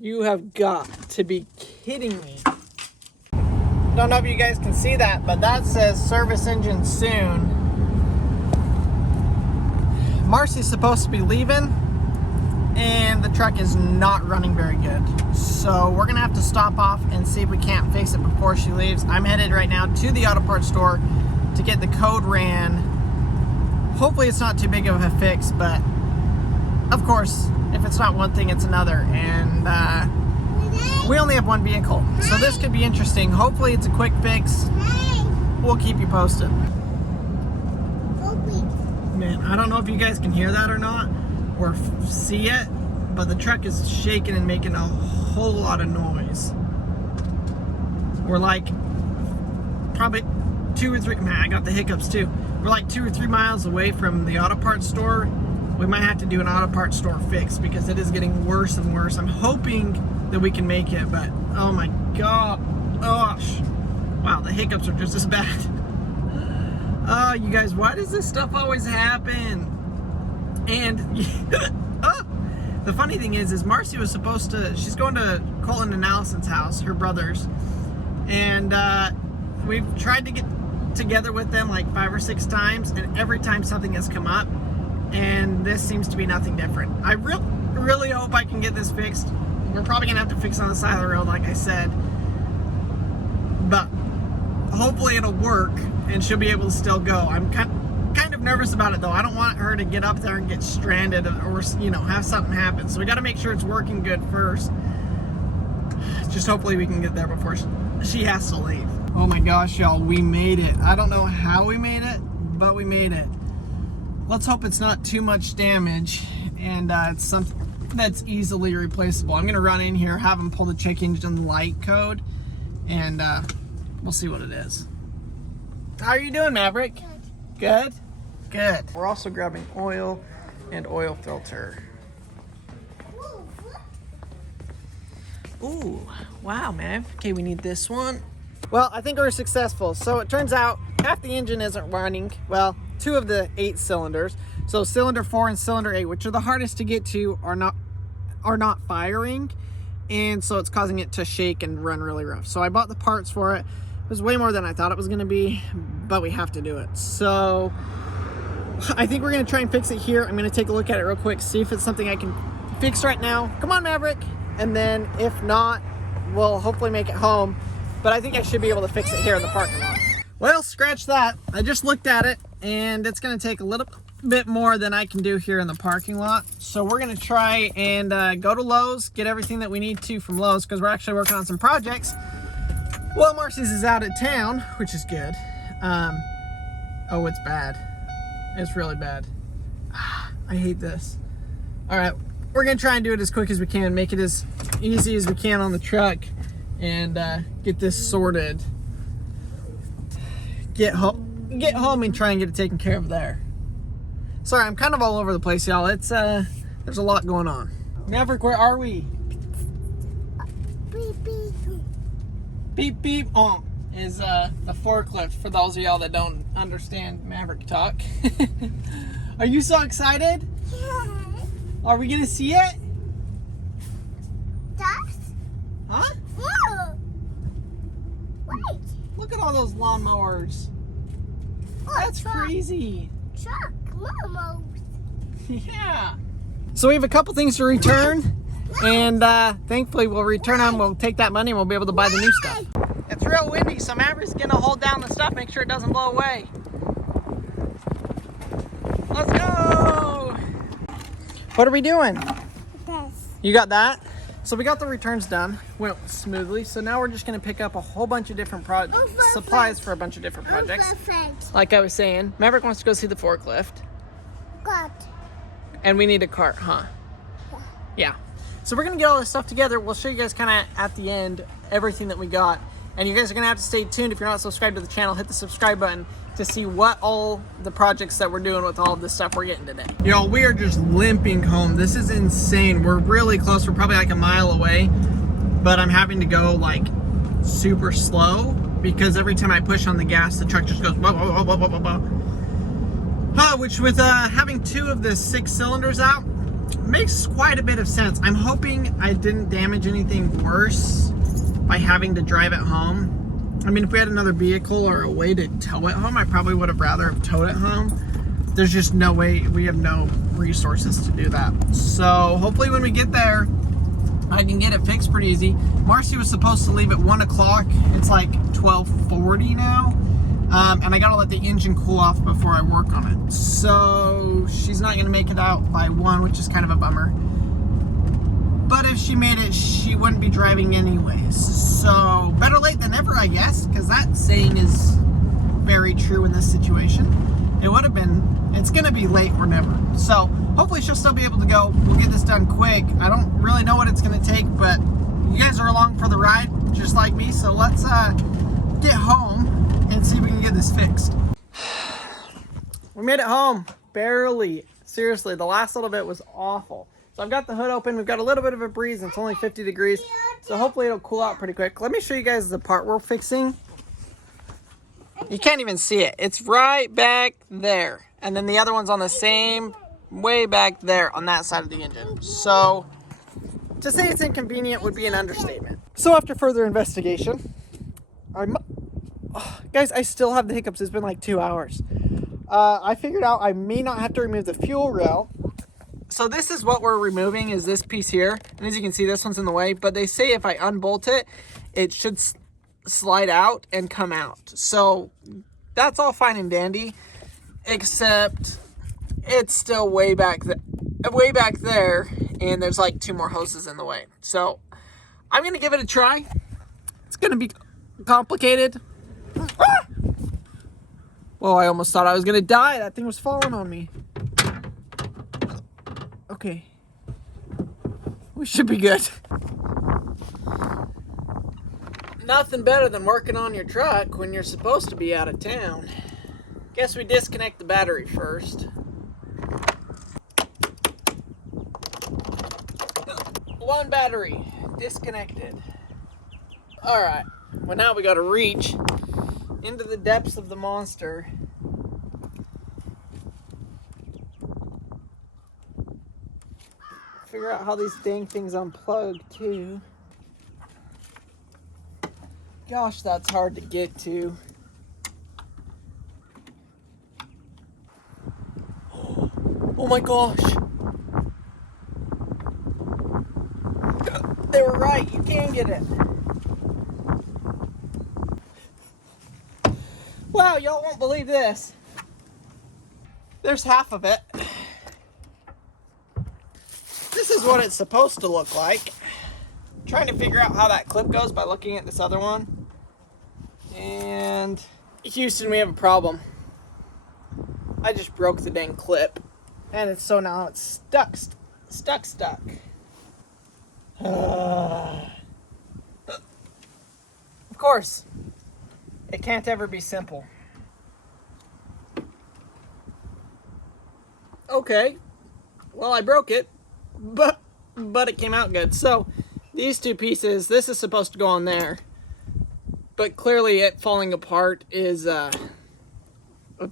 You have got to be kidding me. Don't know if you guys can see that, but that says service engine soon. Marcy's supposed to be leaving, and the truck is not running very good. So we're gonna have to stop off and see if we can't fix it before she leaves. I'm headed right now to the auto parts store to get the code ran. Hopefully it's not too big of a fix, but of course, if it's not one thing, it's another. And we only have one vehicle, so this could be interesting. Hopefully it's a quick fix. We'll keep you posted. Man, I don't know if you guys can hear that or not, or see it, but the truck is shaking and making a whole lot of noise. We're like probably 2 or 3, man, I got the hiccups too. We're like 2 or 3 miles away from the auto parts store. We might have to do an auto parts store fix because it is getting worse and worse. I'm hoping that we can make it, but oh my gosh. Wow, the hiccups are just as bad. Oh, you guys, why does this stuff always happen? And oh, the funny thing is Marcy was supposed to, she's going to Colton and Allison's house, her brothers, and we've tried to get together with them like 5 or 6 times, and every time something has come up, and this seems to be nothing different. I really hope I can get this fixed. We're probably gonna have to fix it on the side of the road, like I said, but hopefully it'll work and she'll be able to still go. I'm kind of nervous about it though. I don't want her to get up there and get stranded or, you know, have something happen. So we got to make sure it's working good first. Just hopefully we can get there before she has to leave. Oh my gosh, y'all, we made it. I don't know how we made it, but we made it. Let's hope it's not too much damage and it's something that's easily replaceable. I'm gonna run in here, have them pull the check engine light code, and we'll see what it is. How are you doing, Maverick? Good? Good. We're also grabbing oil and oil filter. Ooh, wow, Mav. Okay, we need this one. Well, I think we're successful. So it turns out half the engine isn't running. Well, 2 of the 8 cylinders. So cylinder 4 and cylinder 8, which are the hardest to get to, are not firing. And so it's causing it to shake and run really rough. So I bought the parts for it. It was way more than I thought it was gonna be, but we have to do it. So I think we're gonna try and fix it here. I'm gonna take a look at it real quick, see if it's something I can fix right now. Come on, Maverick. And then if not, we'll hopefully make it home. But I think I should be able to fix it here in the parking lot. Well, scratch that. I just looked at it and it's gonna take a little bit more than I can do here in the parking lot. So we're gonna try and go to Lowe's, get everything that we need to from Lowe's, because we're actually working on some projects. Well, Marcy's is out of town, which is good. Oh, it's bad. It's really bad. I hate this. All right, we're gonna try and do it as quick as we can, make it as easy as we can on the truck, and get this sorted. Get home and try and get it taken care of there. Sorry, I'm kind of all over the place, y'all. It's there's a lot going on. Maverick, where are we? Beep, beep. Beep beep is the forklift for those of y'all that don't understand Maverick talk. Are you so excited? Yeah. Are we gonna see it? That's? Huh? Whoa. Wait. Look at all those lawnmowers. Oh, That's truck. crazy. Truck. Mama. Yeah. So we have a couple things to return, and thankfully we'll return them. We'll take that money and we'll be able to buy the new stuff. It's real windy, so Maverick's gonna hold down the stuff, make sure it doesn't blow away. Let's go! What are we doing? This. You got that? So we got the returns done, went smoothly. So now we're just gonna pick up a whole bunch of different supplies for a bunch of different projects. Like I was saying, Maverick wants to go see the forklift. God. And we need a cart, huh? Yeah. So we're gonna get all this stuff together. We'll show you guys kind of at the end everything that we got. And you guys are gonna have to stay tuned. If you're not subscribed to the channel, hit the subscribe button to see what all the projects that we're doing with all of this stuff we're getting today. Y'all, we are just limping home. This is insane. We're really close. We're probably like a mile away, but I'm having to go like super slow because every time I push on the gas, the truck just goes whoa, whoa, whoa, whoa, whoa, whoa. Which with having 2 of the 6 cylinders out, Makes quite a bit of sense. I'm hoping I didn't damage anything worse by having to drive it home. I mean, if we had another vehicle or a way to tow it home, I probably would have rather have towed it home. There's just no way, we have no resources to do that. So hopefully when we get there, I can get it fixed pretty easy. Marcy was supposed to leave at 1 o'clock. It's like 12:40 now. And I gotta let the engine cool off before I work on it. So she's not gonna make it out by 1, which is kind of a bummer. But if she made it, she wouldn't be driving anyways. So better late than never, I guess, because that saying is very true in this situation. It would have been, it's gonna be late or never. So hopefully she'll still be able to go. We'll get this done quick. I don't really know what it's gonna take, but you guys are along for the ride, just like me. So let's get home and see if we can get this fixed. We made it home, barely. Seriously, the last little bit was awful. So I've got the hood open. We've got a little bit of a breeze. It's only 50 degrees. So hopefully it'll cool out pretty quick. Let me show you guys the part we're fixing. You can't even see it. It's right back there. And then the other one's on the same, way back there on that side of the engine. So to say it's inconvenient would be an understatement. So after further investigation, guys, I still have the hiccups. It's been like 2 hours. I figured out I may not have to remove the fuel rail. So this is what we're removing, is this piece here. And as you can see, this one's in the way. But they say if I unbolt it, it should slide out and come out. So that's all fine and dandy, except it's still way back there, and there's like 2 more hoses in the way. So I'm gonna give it a try. It's gonna be complicated. Ah! Whoa, I almost thought I was gonna die. That thing was falling on me. Okay. We should be good. Nothing better than working on your truck when you're supposed to be out of town. Guess we disconnect the battery first. One battery disconnected. All right. Well, now we got to reach into the depths of the monster. Figure out how these dang things unplug too. Gosh, that's hard to get to. Oh my gosh. They were right, you can get it. Wow, y'all won't believe this. There's half of it. This is what it's supposed to look like. I'm trying to figure out how that clip goes by looking at this other one. And Houston, we have a problem. I just broke the dang clip. And it's so now it's stuck. Of course, it can't ever be simple. Okay, well, I broke it, but it came out good. So these 2 pieces, this is supposed to go on there, but clearly it falling apart is a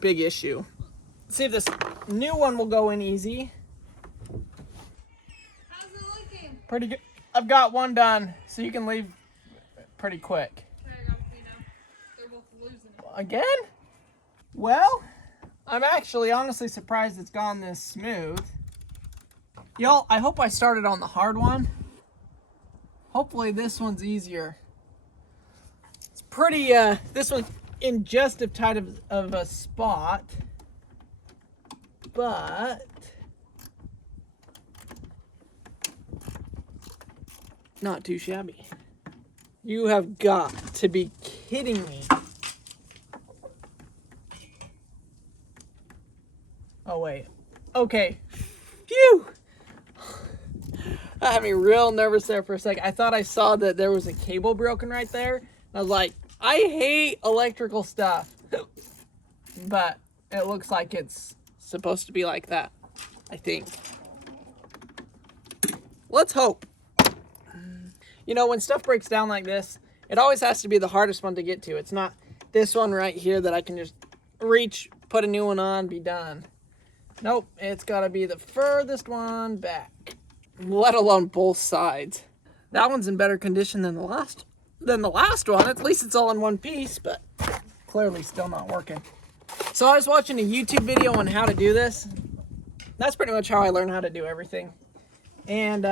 big issue. Let's see if this new one will go in easy. How's it looking? Pretty good. I've got one done, so you can leave pretty quick. Okay, I gotta clean up. They're both losing it. Again? Well, I'm actually honestly surprised it's gone this smooth. Y'all, I hope I started on the hard one. Hopefully this one's easier. It's pretty, this one's in just as tight of a spot. But not too shabby. You have got to be kidding me. Oh, wait. Okay. Phew! That had me real nervous there for a second. I thought I saw that there was a cable broken right there. I was like, I hate electrical stuff. But it looks like it's supposed to be like that, I think. Let's hope. You know, when stuff breaks down like this, it always has to be the hardest one to get to. It's not this one right here that I can just reach, put a new one on, be done. Nope, it's got to be the furthest one back, let alone both sides. That one's in better condition than the last one. At least it's all in one piece, but clearly still not working. So I was watching a YouTube video on how to do this. That's pretty much how I learned how to do everything. And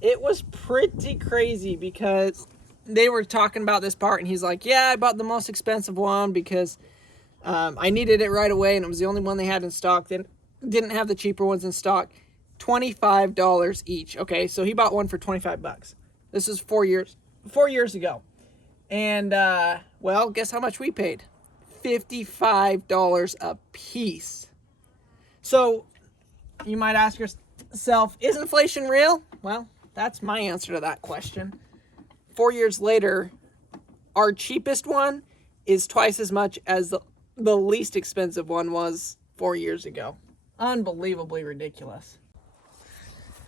it was pretty crazy because they were talking about this part and he's like, yeah, I bought the most expensive one because I needed it right away and it was the only one they had in stock. They didn't have the cheaper ones in stock. $25 each. Okay, so he bought one for 25 bucks. This is 4 years ago. And well, guess how much we paid? $55 a piece. So you might ask yourself, is inflation real? Well, that's my answer to that question. 4 years later, our cheapest one is twice as much as the least expensive one was 4 years ago. Unbelievably ridiculous.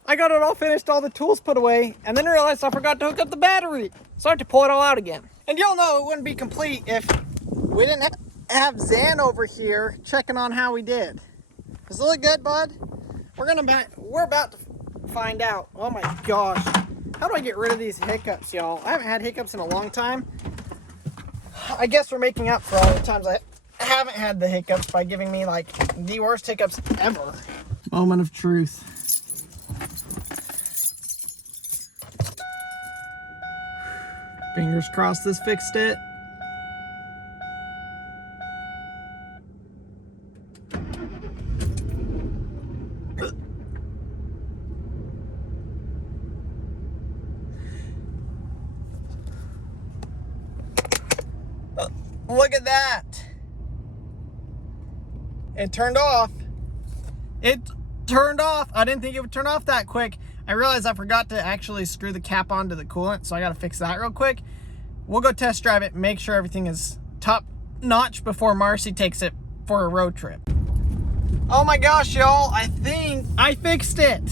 I got it all finished, all the tools put away, and then realized I forgot to hook up the battery. So I had to pull it all out again. And y'all know it wouldn't be complete if we didn't have Zan over here checking on how we did. Does it look good, bud? We're about to find out. Oh my gosh. How do I get rid of these hiccups, y'all? I haven't had hiccups in a long time. I guess we're making up for all the times I haven't had the hiccups by giving me like the worst hiccups ever. Moment of truth. Fingers crossed this fixed it. Look at that. It turned off. It turned off. I didn't think it would turn off that quick. I realized I forgot to actually screw the cap onto the coolant, so I got to fix that real quick. We'll go test drive it, make sure everything is top notch before Marcy takes it for a road trip. Oh my gosh, y'all, I think I fixed it.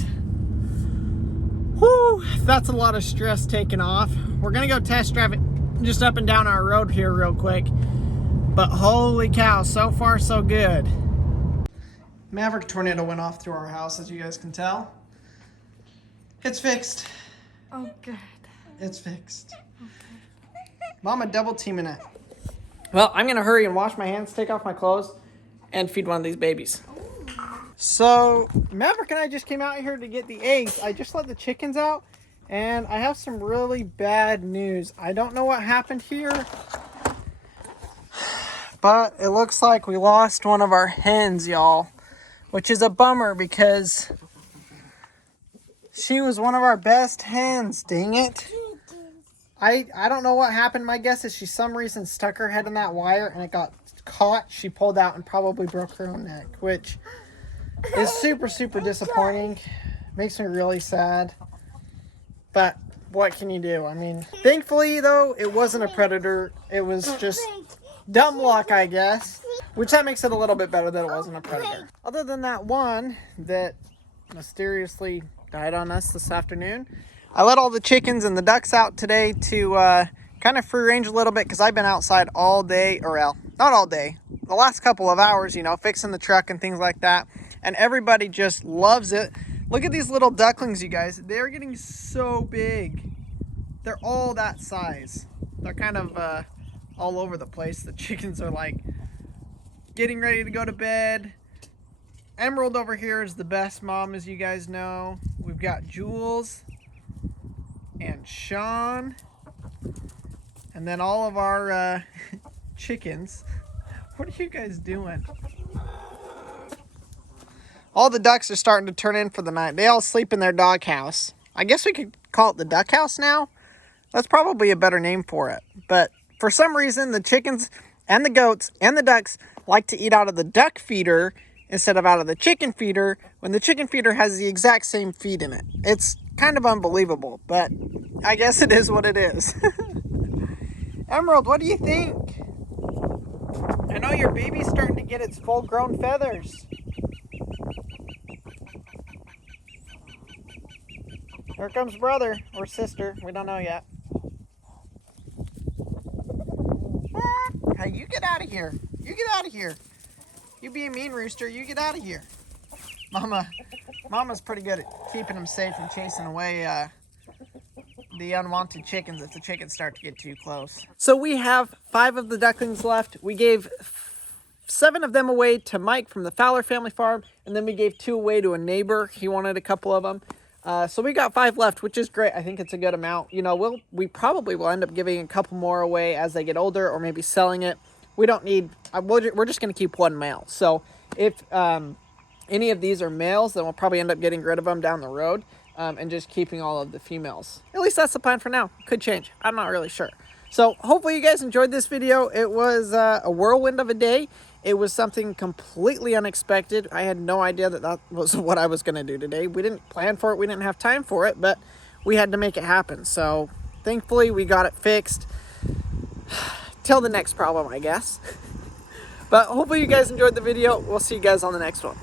Whew, that's a lot of stress taken off. We're gonna go test drive it just up and down our road here real quick. But holy cow, so far so good. Maverick tornado went off through our house, as you guys can tell. It's fixed. Oh, good. It's fixed. Okay. Mama double teaming it. Well, I'm gonna hurry and wash my hands, take off my clothes, and feed one of these babies. So, Maverick and I just came out here to get the eggs. I just let the chickens out, and I have some really bad news. I don't know what happened here, but it looks like we lost one of our hens, y'all, which is a bummer because she was one of our best hens, dang it. I don't know what happened. My guess is she some reason stuck her head in that wire and it got caught. She pulled out and probably broke her own neck, which is super, super disappointing. Makes me really sad. But what can you do? I mean, thankfully, though, it wasn't a predator. It was just dumb luck, I guess. Which that makes it a little bit better that it wasn't a predator. Other than that one that mysteriously died on us this afternoon, I let all the chickens and the ducks out today to kind of free range a little bit because I've been outside all day, or well, not all day, the last couple of hours, you know, fixing the truck and things like that. And everybody just loves it. Look at these little ducklings, you guys. They're getting so big. They're all that size. They're kind of all over the place. The chickens are like getting ready to go to bed. Emerald over here is the best mom, as you guys know. We've got Jules and Sean. And then all of our chickens. What are you guys doing? All the ducks are starting to turn in for the night. They all sleep in their dog house. I guess we could call it the duck house now. That's probably a better name for it. But for some reason, the chickens and the goats and the ducks like to eat out of the duck feeder instead of out of the chicken feeder, when the chicken feeder has the exact same feed in it. It's kind of unbelievable, but I guess it is what it is. Emerald, what do you think? I know your baby's starting to get its full-grown feathers. Here comes brother or sister. We don't know yet. Hey, you get out of here. You get out of here. You be a mean rooster, you get out of here. Mama's pretty good at keeping them safe and chasing away the unwanted chickens if the chickens start to get too close. So we have 5 of the ducklings left. We gave 7 of them away to Mike from the Fowler family farm, and then we gave 2 away to a neighbor. He wanted a couple of them. So we got 5 left, which is great. I think it's a good amount. You know, we probably will end up giving a couple more away as they get older, or maybe selling it. We don't need, we're just going to keep 1 male. So if any of these are males, then we'll probably end up getting rid of them down the road, and just keeping all of the females. At least that's the plan for now. Could change. I'm not really sure. So hopefully you guys enjoyed this video. It was a whirlwind of a day. It was something completely unexpected. I had no idea that was what I was going to do today. We didn't plan for it. We didn't have time for it, but we had to make it happen. So thankfully we got it fixed. Till the next problem, I guess. But hopefully you guys enjoyed the video. We'll see you guys on the next one.